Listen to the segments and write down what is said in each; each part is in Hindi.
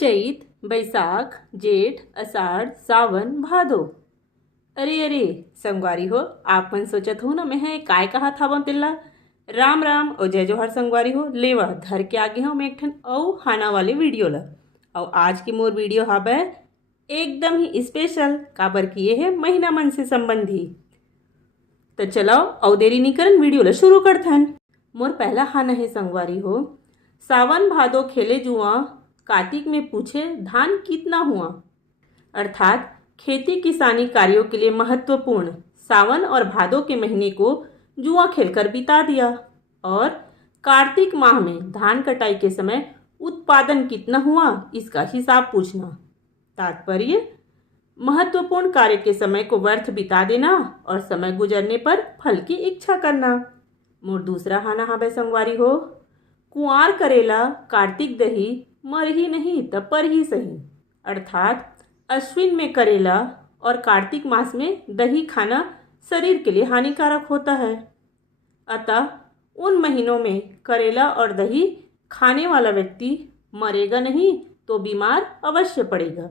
चैत, बैसाख, जेठ, अषाढ़, सावन, भादो। अरे अरे संगवारी हो, आप मन सोचत हो ना मैं है काय कहा था बम पिल्ला। राम राम और जय जोहर संगवारी हो, लेवा धर के आगे हूँ मैं एक ठन औ हाना वाले वीडियो ला। और आज की मोर वीडियो हाबे एकदम ही स्पेशल, काबर किए है महीना मन से संबंधी। तो चलाओ औ देरी नहीं करन वीडियो ला शुरू करथन। मोर पहला हाना है संगवारी हो, सावन भादो खेले जुआ, कार्तिक में पूछे धान कितना हुआ। अर्थात खेती किसानी कार्यों के लिए महत्वपूर्ण सावन और भादो के महीने को जुआ खेलकर बिता दिया और कार्तिक माह में धान कटाई के समय उत्पादन कितना हुआ इसका हिसाब पूछना। तात्पर्य महत्वपूर्ण कार्य के समय को व्यर्थ बिता देना और समय गुजरने पर फल की इच्छा करना। मोर दूसरा हाना हाबे संगवारी हो, कुंवार करेला कार्तिक दही, मर ही नहीं तब पर ही सही। अर्थात अश्विन में करेला और कार्तिक मास में दही खाना शरीर के लिए हानिकारक होता है। अतः उन महीनों में करेला और दही खाने वाला व्यक्ति मरेगा नहीं तो बीमार अवश्य पड़ेगा।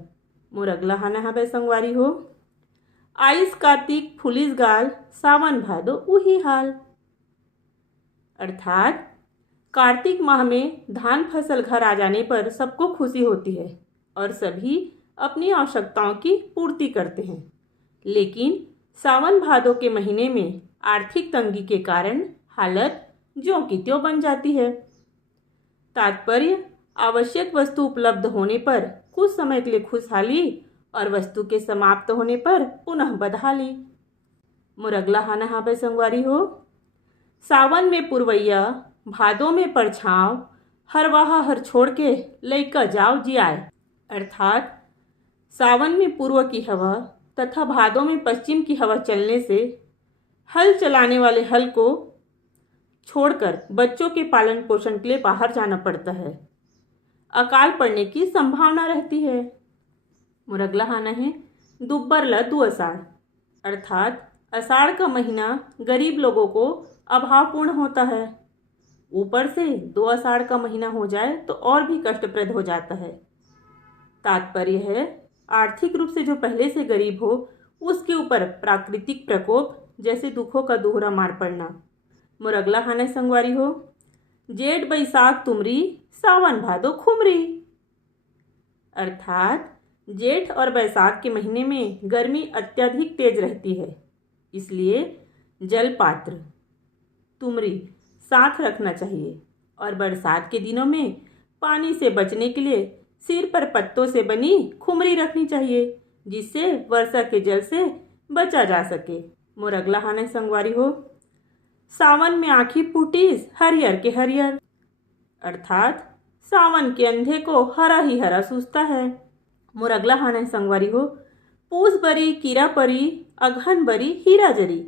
मोर अगला हाना हाबे संगवारी हो, आइस कार्तिक फुलिस गाल, सावन भादो उही हाल। अर्थात कार्तिक माह में धान फसल घर आ जाने पर सबको खुशी होती है और सभी अपनी आवश्यकताओं की पूर्ति करते हैं, लेकिन सावन भादो के महीने में आर्थिक तंगी के कारण हालत ज्यों की त्यों बन जाती है। तात्पर्य आवश्यक वस्तु उपलब्ध होने पर कुछ समय के लिए खुशहाली और वस्तु के समाप्त होने पर पुनः बदहाली। मोर अगला हाना हाबे संगवारी हो, सावन में पुरवैया, भादो में परछाव, हर वाह हर छोड़ के लइका जाओ जियाए। अर्थात सावन में पूर्व की हवा तथा भादों में पश्चिम की हवा चलने से हल चलाने वाले हल को छोड़कर बच्चों के पालन पोषण के लिए बाहर जाना पड़ता है। अकाल पड़ने की संभावना रहती है। मोर अगला हाना है, दुब्बर ल दु अषाढ़। अर्थात अषाढ़ का महीना गरीब लोगों को अभावपूर्ण होता है। ऊपर से 2 अषाढ़ का महीना हो जाए तो और भी कष्टप्रद हो जाता है। तात्पर्य है आर्थिक रूप से जो पहले से गरीब हो उसके ऊपर प्राकृतिक प्रकोप जैसे दुखों का दोहरा मार पड़ना। मोर अगला हाना संगवारी हो, जेठ बैसाख तुमरी, सावन भादो खुमरी। अर्थात जेठ और बैसाख के महीने में गर्मी अत्यधिक तेज रहती है, इसलिए जल पात्र तुमरी साथ रखना चाहिए और बरसात के दिनों में पानी से बचने के लिए सिर पर पत्तों से बनी खुमरी रखनी चाहिए, जिससे वर्षा के जल से बचा जा सके। मोर अगला हाना संगवारी हो, सावन में आँखी फूटीस, हरियर के हरियर। अर्थात सावन के अंधे को हरा ही हरा सूझता है। मोर अगला हाना संगवारी हो, पूस बरी कीरा परी, अगहन बरी हीरा जरी।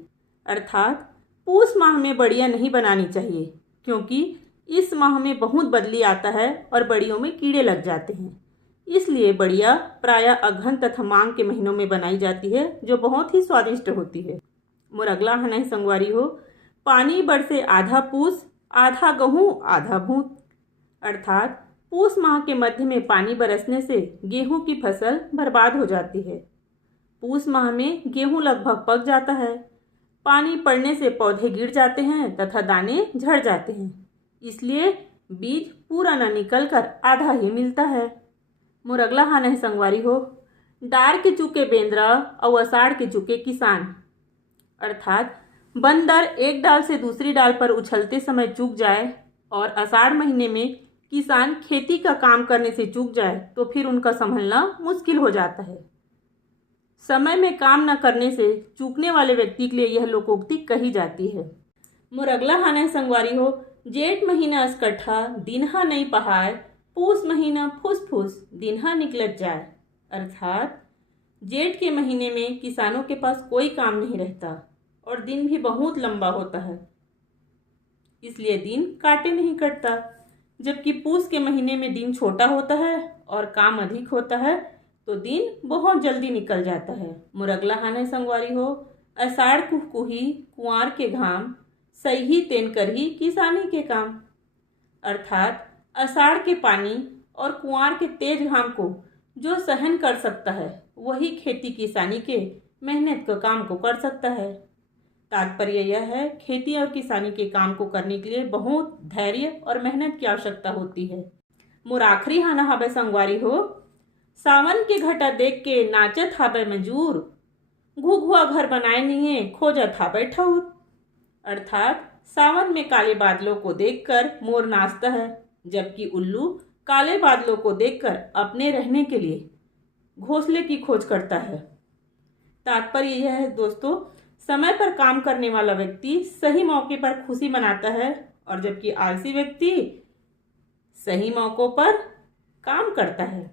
अर्थात पूस माह में बड़ियाँ नहीं बनानी चाहिए, क्योंकि इस माह में बहुत बदली आता है और बड़ियों में कीड़े लग जाते हैं। इसलिए बड़िया प्रायः अगहन तथा मांग के महीनों में बनाई जाती है, जो बहुत ही स्वादिष्ट होती है। मोर अगला हाना संगवारी हो, पानी बरसे आधा पूस, आधा गहूँ आधा भूत। अर्थात पूस माह के मध्य में पानी बरसने से गेहूं की फसल बर्बाद हो जाती है। पूस माह में गेहूं लगभग पक जाता है, पानी पड़ने से पौधे गिर जाते हैं तथा दाने झड़ जाते हैं, इसलिए बीज पूरा न निकल कर आधा ही मिलता है। मोर अगला हाना है संगवारी हो, डार के चुके बेंद्रा और अषाढ़ के चुके किसान। अर्थात बंदर एक डाल से दूसरी डाल पर उछलते समय चूक जाए और अषाढ़ महीने में किसान खेती का काम करने से चूक जाए तो फिर उनका संभलना मुश्किल हो जाता है। समय में काम न करने से चूकने वाले व्यक्ति के लिए यह लोकोक्ति कही जाती है। मोर अगला हाना है संगवारी हो, जेठ महीना अस्कट्ठा, दिनहा नहीं पहाड़, पूस महीना फुस फुस, दिनहा निकलत जाए। अर्थात जेठ के महीने में किसानों के पास कोई काम नहीं रहता और दिन भी बहुत लंबा होता है, इसलिए दिन काटे नहीं कटता। जबकि पूस के महीने में दिन छोटा होता है और काम अधिक होता है, तो दिन बहुत जल्दी निकल जाता है। मोर अगला हाना संगवारी हो, अषाढ़ कुहकुही, कुंवार के घाम, सही तेन करही किसानी के काम। अर्थात आषाढ़ के पानी और कुंवार के तेज घाम को जो सहन कर सकता है वही खेती किसानी के मेहनत के काम को कर सकता है। तात्पर्य यह है, खेती और किसानी के काम को करने के लिए बहुत धैर्य और मेहनत की आवश्यकता होती है। मोर आखिरी हाना हाबे संगवारी हो, सावन के घटा देख के नाचत हाबे मजूर, घुघुआ घर बनाए नहीं है खोजत हाबे ठौर। अर्थात सावन में काले बादलों को देखकर मोर नाचता है, जबकि उल्लू काले बादलों को देखकर अपने रहने के लिए घोंसले की खोज करता है। तात्पर्य यह है दोस्तों, समय पर काम करने वाला व्यक्ति सही मौके पर खुशी मनाता है और जबकि आलसी व्यक्ति सही मौकों पर काम करता है।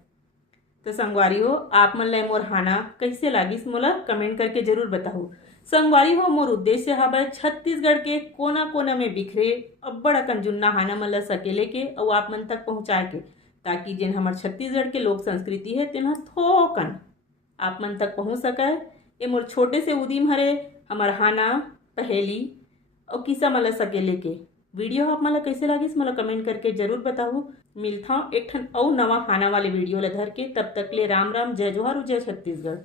तो संगवारी हो, आप मन ला मोर हाना कैसे लागिस मोला कमेंट करके जरूर बताओ। संगवारी हो, मोर उद्देश्य हवे छत्तीसगढ़ के कोना कोना में बिखरे अब्बड़ अकन जुन्ना हाना मन ला सकेले के और आप मन तक पहुँचाए के, ताकि जिन हमार छत्तीसगढ़ के लोक संस्कृति है तेन थोकन आप मन तक पहुँच सके। ये मोर छोटे से उदीम हरे, हमार हाना पहेली और किस्सा मन ला सकेले के वीडियो आप मन ला कैसे लागिस मोला कमेंट करके जरूर बताओ। मिलता हूँ एक ठन अउ नवा हाना वाले वीडियो ला धर के, तब तक ले राम राम, जय जोहार, जय छत्तीसगढ़।